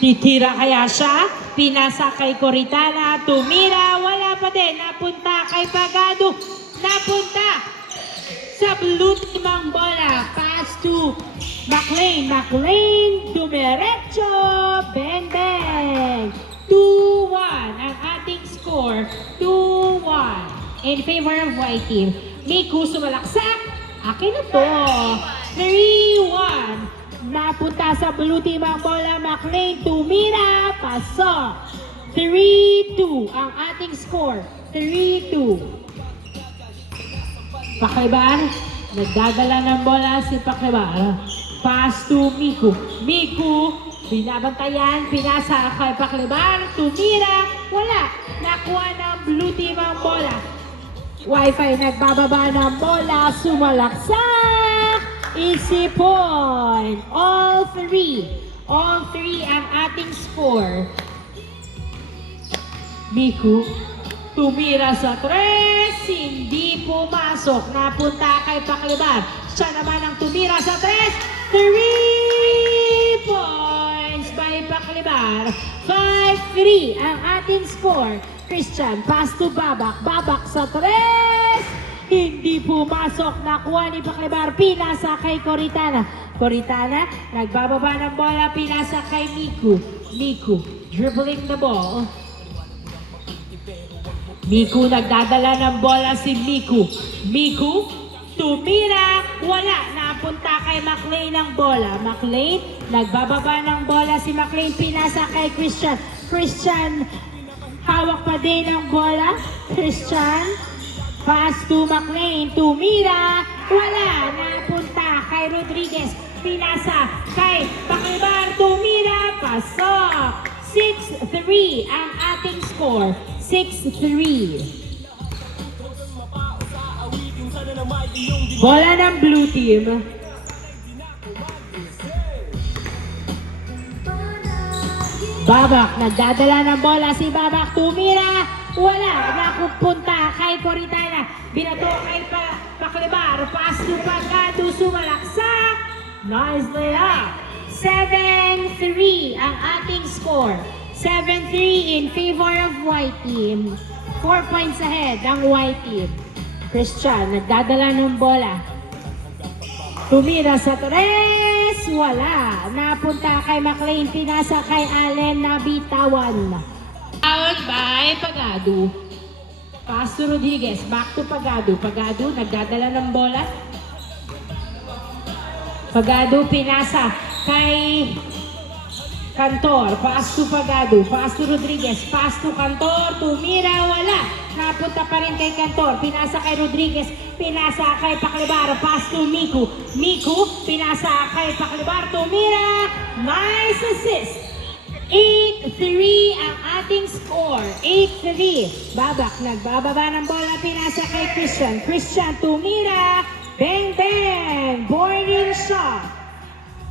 Titira kaya siya? Pinasa kay Coritana, tumira, wala pa din. Napunta kay Pagado, napunta sa blue team ang bola. Pass to McLean, dumiretso, bang bang. 2-1 ang ating score, 2-1 in favor of white team. Miku sumalaksak, akin na to, 3-1. Napunta sa blue team ang bola, McLean, tumira, pasok. 3-2 ang ating score, 3-2. Paklibar, nagdadala ng bola si Paklibar. Pass to Miku. Miku, binabantayan, pinasa kay Paklibar, tumira, wala. Nakuha ng blue team ang bola. Wi-Fi nagbababa ng bola, sumalaksak. Easy point. All three ang ating score. Miku, tumira sa 3, hindi pumasok. Napunta kay Paklibar. Siya naman ang tumira sa 3. 3 points by Paklibar. 5-3 ang ating score. Christian, pass to Babak. Babak sa 3. Hindi pumasok, nakuha ni Paklibar, pinasa kay Coritana. Coritana, nagbababa ng bola, pinasa kay Miku. Miku, dribbling the ball. Miku, nagdadala ng bola si Miku. Miku, tumira, wala. Napunta kay McLean ang bola. McLean, nagbababa ng bola si McLean, pinasa kay Christian. Christian, hawak pa din ang bola. Christian, pass to McLean, tumira, wala. Napunta kay Rodriguez, pinasa kay Paklibar, tumira, pasok. 6-3 ang ating score, 6-3. Bola ng blue team. Babak, nagdadala ng bola si Babak, tumira, wala. Napupunta kay Coritana, binato kay Paklibar, pass to Pagado, sumalaksak. Nice layup. 7-3 ang ating score. 7-3 in favor of white team. 4 points ahead ang white team. Christian, nagdadala ng bola. Tumira sa 3, wala. Napunta kay McLean, pinasa kay Allen, nabitawan. Out by Pagado. Pass to Rodriguez, back to Pagado. Pagado, nagdadala ng bola. Pagado, pinasa kay Cantor. Pass to Pagado, pass to Rodriguez, pass to Cantor, tumira, wala. Napunta pa rin kay Cantor, pinasa kay Rodriguez, pinasa kay Paklibar, pass to Miku. Miku, pinasa kay Paklibar, tumira, nice assist. 8-3 ang ating score, 8-3. Babak, nagbababa ng bola, pinasa kay Christian. Christian, tumira, bang bang, boarding shot.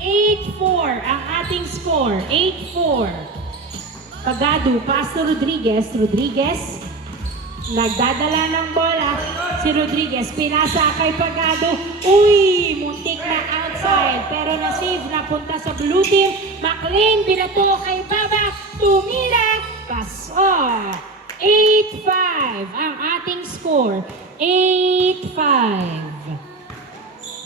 8-4 ang ating score, 8-4. Pagado, pass to Rodriguez. Rodriguez, nagdadala ng bola. Si Rodriguez, pinasa kay Pagado. Uy, muntik na outside. Pero na-save, napunta sa blue team. McLean, binato kay Babak. Tumira, pasok. 8-5 ang ating score, 8-5.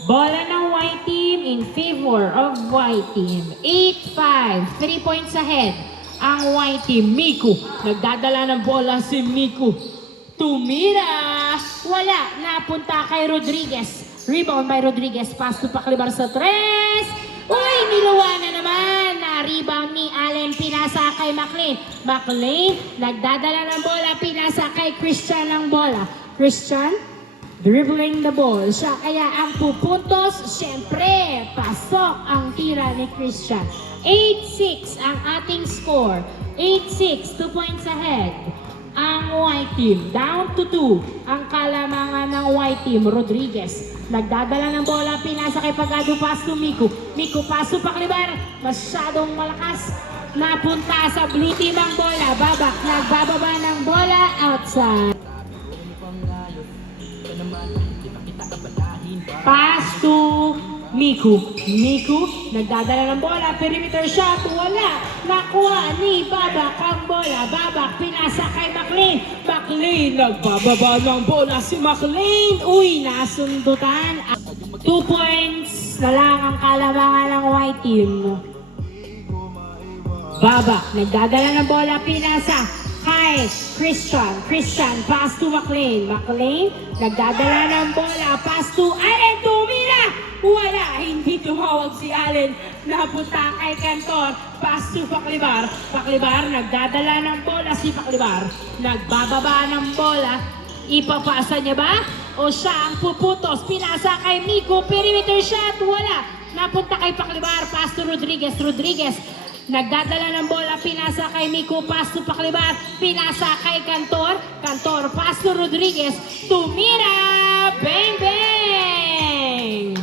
Bola ng white team in favor of white team. 8-5. 3 points ahead ang white team. Miku, nagdadala ng bola si Miku. Tumira, wala. Napunta kay Rodriguez. Rebound by Rodriguez. Pass to Paklibar sa 3. Uy, niluwa na naman. Na-rebound ni Allen. Pinasa kay McLean. McLean, nagdadala ng bola. Pinasa kay Christian ang bola. Christian, dribbling the ball. Siya kaya ang pupuntos. Siyempre, pasok ang tira ni Christian. 8-6 ang ating score. 8-6, 2 points ahead. Ang white team, down to 2. Ang kalamangan ng white team, Rodriguez. Nagdadala ng bola, pinasa kay Pagado, pass to Miku. Miku, pass to Paklibar. Masyadong malakas. Napunta sa blue team ang bola. Babak, nagbababa ng bola, outside. Pass to Miku, nagdadala ng bola, perimeter shot, wala. Nakuha ni Babak ang bola. Babak, pinasa kay McLean. McLean, nagbababa ng bola si McLean. Uy, nasundutan. 2 points na lang ang kalamangan ng white team. Babak, nagdadala ng bola, pinasa kay Christian, pass to McLean. McLean, nagdadala ng bola, pass to Allen, tumira! Wala, hindi tumawag si Allen. Napunta kay Cantor, pass to Paclibar. Paclibar, nagdadala ng bola si Paclibar. Nagbababa ng bola. Ipapasa niya ba? O siya ang puputos? Pinasa kay Miku, perimeter shot, wala. Napunta kay Paclibar, pass to Rodriguez. Nagdadala ng bola, pinasa kay Miku, pass to Paclibar. Pinasa kay Cantor, pass to Rodriguez. Tumira! Bang, bang!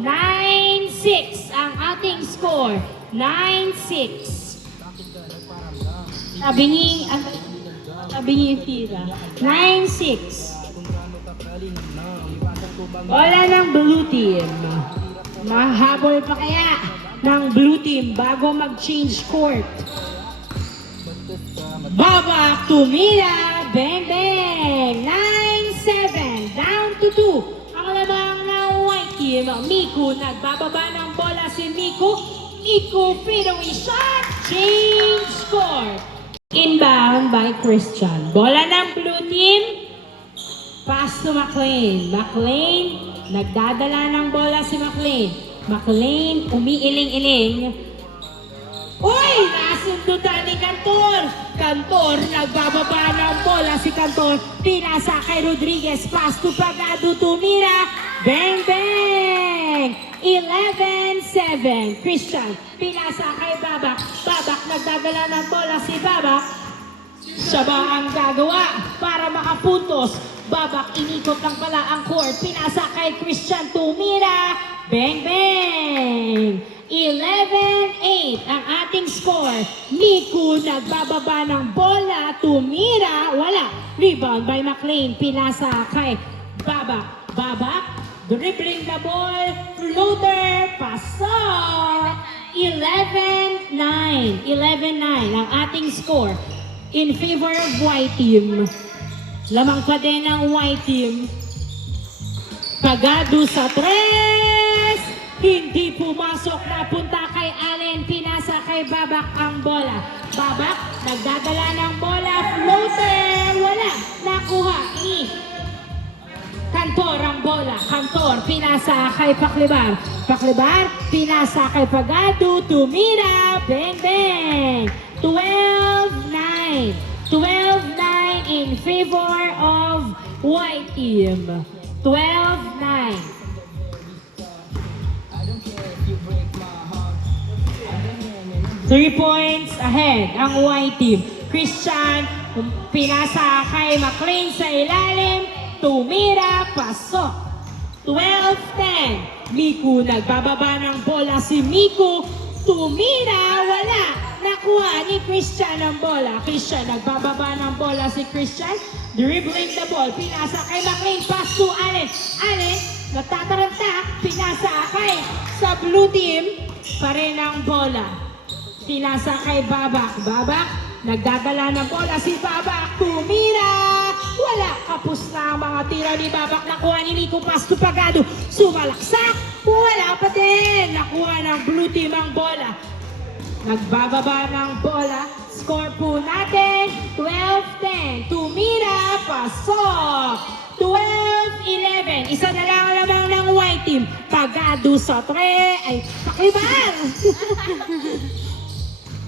9-6 ang ating score. 9-6. Sabi ni Tira. 9-6. Bola ng blue team. Mahabol pa kaya ng blue team bago mag-change court. Babak, tumira, bang bang. 9-7, down to 2. Ang lamang ng white team, Miku, nagbababa ng bola si Miku. Miku, fadeaway shot, change court. Inbound by Christian. Bola ng blue team, pass to McLean. McLean, nagdadala ng bola si McLean. McLean, umiiling-iling. Uy! Nasundutan ni Cantor. Cantor, nagbababa ng bola si Cantor. Pinasa kay Rodriguez. Pass to Pagado, tumira. Bang, bang! 11-7. Christian, pinasa kay Babak. Babak, nagdadala ng bola si Babak. Siya ba ang gagawa para makapuntos? Babak, inikot lang pala ang court. Pinasa kay Christian, tumira. Bang, bang! 11-8 ang ating score. Miku, nagbababa ng bola, tumira, wala. Rebound by McLean, pinasa kay Babak. Babak, dribbling the ball, floater, pasok. 11-9. 11-9 ang ating score in favor of white team. Lamang pa din ang white team. Pagado sa 3. Hindi pumasok, napunta kay Allen, pinasa kay Babak ang bola. Babak, nagdadala ng bola, floater, wala. Nakuha ni Cantor ang bola. Cantor, pinasa kay Paclibar. Paclibar, pinasa kay Pagado, tumira, bang bang. 12-9. 12-9 in favor of white team. 12-9. 3 points ahead ang white team. Christian, pinasa kay McLean sa ilalim, tumira, pasok. 12-10. Miku, nagbababa ng bola si Miku, tumira, wala. Nakuha ni Christian ang bola. Christian, nagbababa ng bola si Christian, dribbling the ball, pinasa kay McLean, pass to Allen. Allen, nagtatarantak, pinasa kay sa blue team, pa rin ang bola. Pinasa kay Babak. Babak, nagdadala ng bola si Babak. Tumira! Wala. Kapos na ang mga tira ni Babak. Nakuha ni Nico, pass to Pagado. Sumalaksak. Wala pa din. Nakuha ng blue team ang bola. Nagbababa ng bola. Score po natin. 12-10. Tumira. Pasok. 12-11. Isa na lang lamang ng white team. Pagado sa 3. Ay, Paclibar!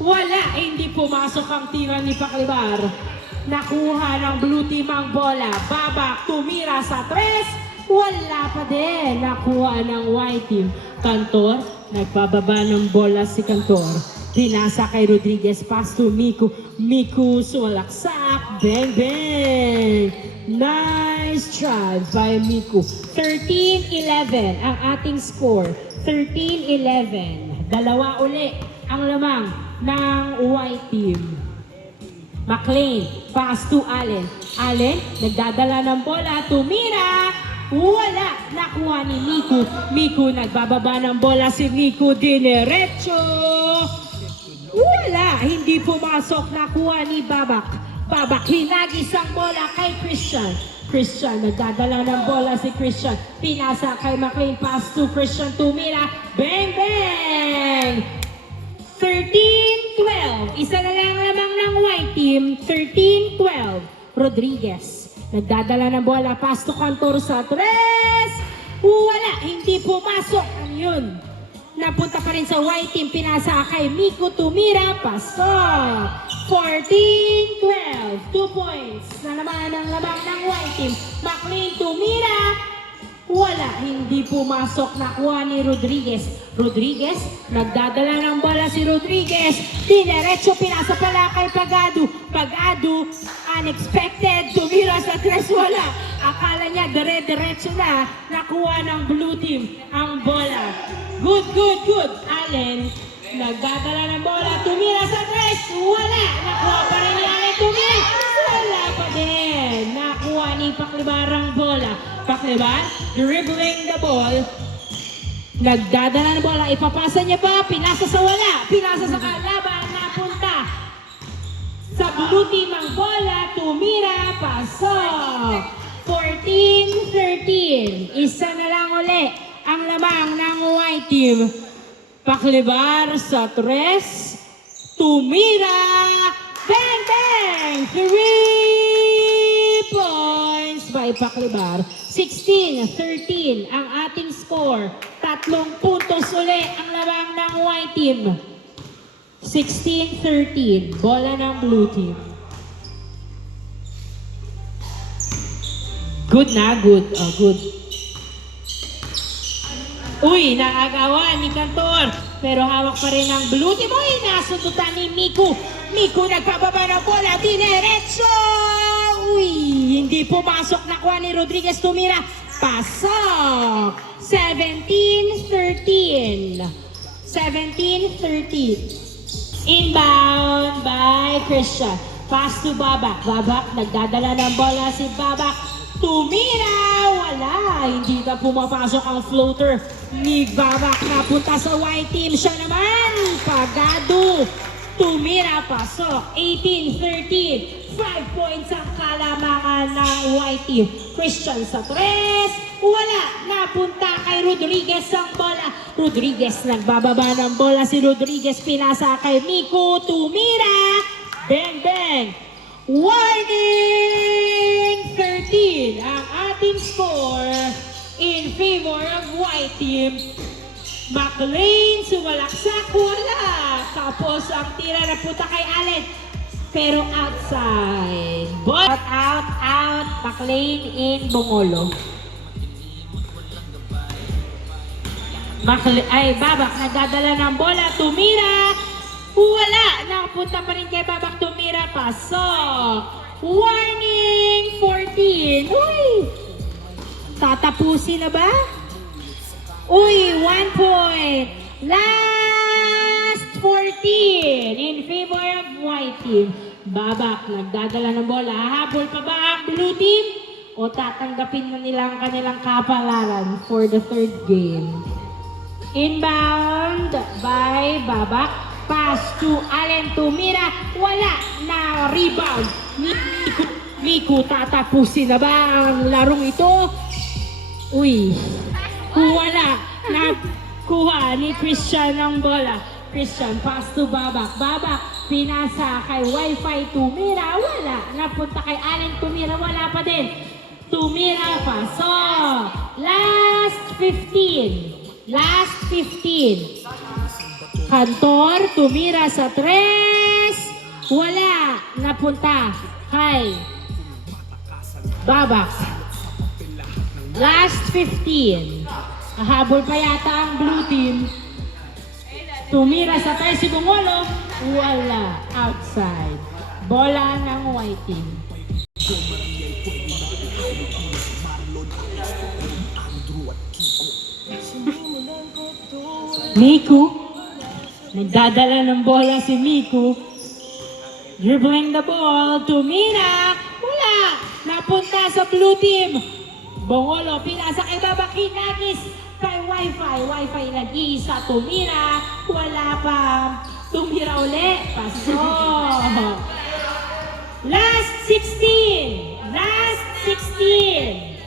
Wala, hindi pumasok ang tira ni Paclibar. Nakuha ng blue team ang bola. Babak, tumira sa 3. Wala pa din. Nakuha ng white team. Cantor, nagpababa ng bola si Cantor. Pinasa kay Rodriguez, pass to Miku. Miku, sumalaksak. Bang, bang. Nice try by Miku. 13-11 ang ating score. 13-11. Dalawa uli ang lamang ng white team. McLean, pass to Allen. Allen, nagdadala ng bola, tumira, Wala. Nakuha ni Miku. Miku nagbababa ng bola si Miku. Dinerecho. Wala. Hindi pumasok. Nakuha ni Babak. Babak hinagis ang bola kay Christian. Christian, nagdadala ng bola si Christian. Pinasa kay McLean. Pass to Christian Tumira. Bang, bang! 13-12. Isa na lang lamang ng white team. 13-12. Rodriguez. Nagdadala ng bola. Pass to Cantor sa tres. Wala. Hindi pumasok. Ano yun? Napunta pa rin sa white team. Pinasa kay Miku Tumira. Pasok. 14-12. 2 points na naman ang lamang ng white team. McLean Tumira. Wala. Hindi pumasok. Nakuha ni Rodriguez. Rodriguez. Nagdadala ng bola si Rodriguez. Dinerecho. Pinasa pala kay Pagado. Pagado. Unexpected. Tumira sa tres. Wala. Akala niya dire-diretso na. Nakuha ng blue team ang bola. Good, good, good. Allen. Nagdadala ng bola. Tumira sa tres. Wala. Nakuha pa rin ni Allen. Tumira. Wala pa din. Nakuha ni Paklibar ang bola. Paklibar. Dribbling the ball. Nagdadala ng bola. Ipapasa niya ba? Pinasa sa wala. Pinasa sa kalaban. Napunta sa blue team ang bola. Tumira. Pasok. 14-13. Isa na lang uli ang lamang ng white team. Paklibar sa tres. Tumira. Bang, bang! 3 points by Paklibar. 16-13 ang ating score. 3 puntos uli ang lamang ng white team. 16-13. Bola ng blue team. Good na, good. Oh, good. Uy, naagawan ni Cantor. Pero hawak pa rin ang blue team. Uy, nasundutan ni Miku. Miku nagpababa ng bola. Dinerecho! Uy, hindi pumasok. Nakuha ni Rodriguez. Tumira. Pasok. 17-13. 17-13. Inbound by Christian. Pass to Babak. Babak, nagdadala ng bola si Babak. Tumira! Wala! Hindi na pumapasok ang floater ni Babak. Napunta sa white team. Siya naman! Pagado! Tumira, pasok. 18-13. 5 points ang kalamangan ng white team. Christian sa tres. Wala! Napunta kay Rodriguez ang bola. Rodriguez nagbababa ng bola. Si Rodriguez pinasa kay Miku. Tumira! Bang, bang! Warning! 13 ang ating score in favor of white team. McLean sumalaksak, wala. Tapos ang tira na punta kay Allen. Pero outside. Ball out, out. McLean in Bongolo. Babak nagdadala ng bola. Tumira. Wala! Nakapunta pa rin kay Babak. Tumira. Pasok. Warning! 14. Uy! Tatapusin na ba? Uy! 1 point. Last 14 in favor of white team. Babak nagdadala ng bola. Habol pa ba ang blue team? O tatanggapin na nila ang kanilang kapalaran for the third game? Inbound by Babak. Pass to Allen Tumira. Wala na rebound. Miku, tatapusin na ba ang larong ito? Uy, wala. Nakuha ni Christian ang bola. Christian, pass to Babak. Babak, pinasa kay Wi-Fi Tumira. Wala. Napunta kay Allen Tumira. Wala pa din. Tumira, pasok. Last 15. Last 15. Cantor, Tumira sa tres. Wala. Napunta kay Babak. Last 15. Nahabol pa yata ang blue team. Tumira sa tres si Bungolo. Wala. Outside. Bola ng white team. Miku. Nagdadala ng bola si Miku. Dribbling the ball. Tumira. Wala. Napunta sa blue team. Bongolo, pinasa kay Baba Kinagis. Kay Wi-Fi. Wi-Fi nag-iisa, tumira. Wala pa. Tumira uli. Paso. Last 16. Last 16.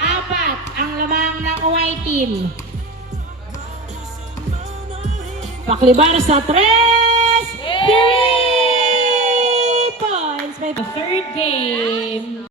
Apat ang lamang ng white team. Paklibar sa 3 points. May third game.